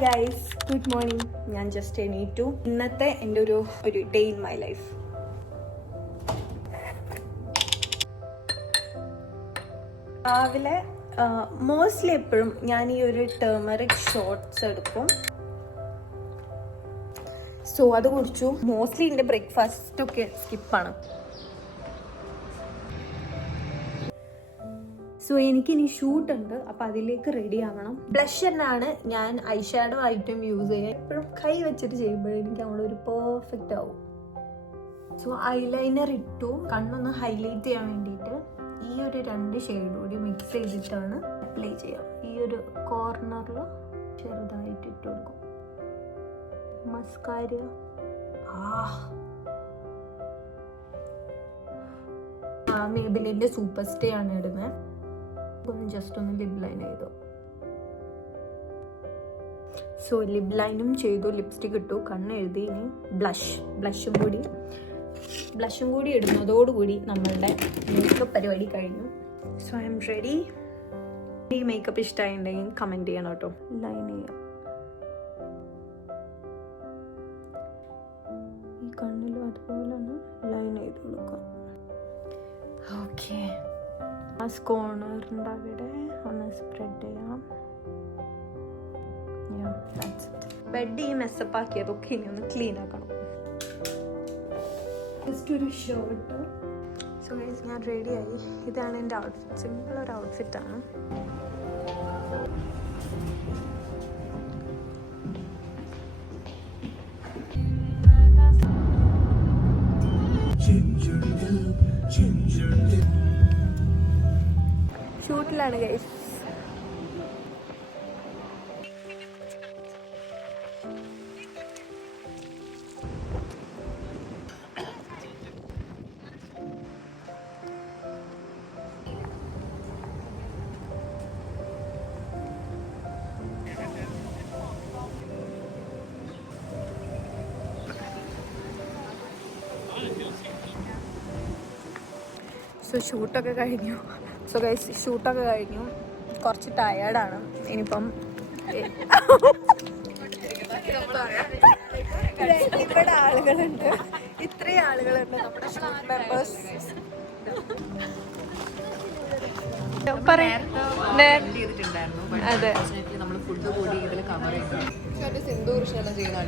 Hi guys, good morning. ഞാൻ just എണീറ്റു. ഇന്നത്തെ എൻ്റെ ഒരു ഡേ ഇൻ മൈ ലൈഫ്. രാവിലെ മോസ്റ്റ്ലി എപ്പോഴും ഞാൻ ഈ ഒരു ടേമറിക് ഷോർട്ട്സ് എടുക്കും. സോ അത് കുടിച്ചു. മോസ്റ്റ്ലി എൻ്റെ ബ്രേക്ക്ഫാസ്റ്റ് ഒക്കെ സ്കിപ്പാണ്. സോ എനിക്കിനി ഷൂട്ടുണ്ട്, അപ്പം അതിലേക്ക് റെഡി ആവണം. ബ്ലഷറിനാണ് ഞാൻ ഐ ഷാഡോ ഐറ്റം യൂസ് ചെയ്യുക. എപ്പോഴും കൈ വെച്ചിട്ട് ചെയ്യുമ്പോഴേ എനിക്ക് അവിടെ ഒരു പെർഫെക്റ്റ് ആവും. സോ ഐലൈനർ ഇട്ടു. കണ്ണൊന്ന് ഹൈലൈറ്റ് ചെയ്യാൻ വേണ്ടിയിട്ട് ഈ ഒരു 2 ഷെയ്ഡ് കൂടി മിക്സ് ചെയ്തിട്ടാണ് അപ്ലൈ ചെയ്യാം. ഈ ഒരു കോർണറിൽ ചെറുതായിട്ട് ഇട്ട് കൊടുക്കും. മസ്കാര മേബിലിൻ്റെ സൂപ്പർ സ്റ്റേ ആണ് ഇടുന്നത്. ഒന്ന് ജസ്റ്റ് ഒന്ന് ലിപ് ലൈൻ ചെയ്തു. സോ ലിപ് ലൈനും ചെയ്തു, ലിപ്സ്റ്റിക് ഇട്ടു, കണ്ണെഴുതി. ഇനി ബ്ലഷും കൂടി ഇടുന്നതോടുകൂടി നമ്മളുടെ മേക്കപ്പ് പരിപാടി കഴിഞ്ഞു. So I am ready. ഈ മേക്കപ്പ് ഇഷ്ടമായിട്ടുണ്ടെങ്കിൽ കമൻറ്റ് ചെയ്യണം കേട്ടോ. ലൈൻ ചെയ്യാം. ഈ കണ്ണിലും അതുപോലെ ഒന്ന് ലൈൻ ചെയ്ത് കൊടുക്കാം. ഓക്കെ, ആ കോർണറിൻ്റെ അവിടെ ഒന്ന് സ്പ്രെഡ് ചെയ്യാം. ബെഡ് ഈ മെസ്സപ്പ് ആക്കിയതൊക്കെ ഇനി ഒന്ന് ക്ലീൻ ആക്കണം. ജസ്റ്റ് ഒരു ഷർട്ട്. സോ ഗൈസ്, ഞാൻ റെഡിയായി. ഇതാണ് എൻ്റെ ഔട്ട്ഫിറ്റ്. സിമ്പിൾ ഒരു ഔട്ട്ഫിറ്റാണ്. ഷൂട്ടിലാണ് ഗൈസ്. ഷൂട്ടൊക്കെ കഴിഞ്ഞു. സോ ഗൈസ്, ഷൂട്ടൊക്കെ കഴിഞ്ഞു. കുറച്ച് ടയേർഡാണ്. ഇനിയിപ്പം ഇവിടെ ആളുകളുണ്ട്, ഇത്രയും ആളുകളുണ്ട് നമ്മുടെ ഷൂട്ട് മെമ്പേഴ്സ്. അതെ, സിന്ധു കൃഷ്ണ ചെയ്യുന്ന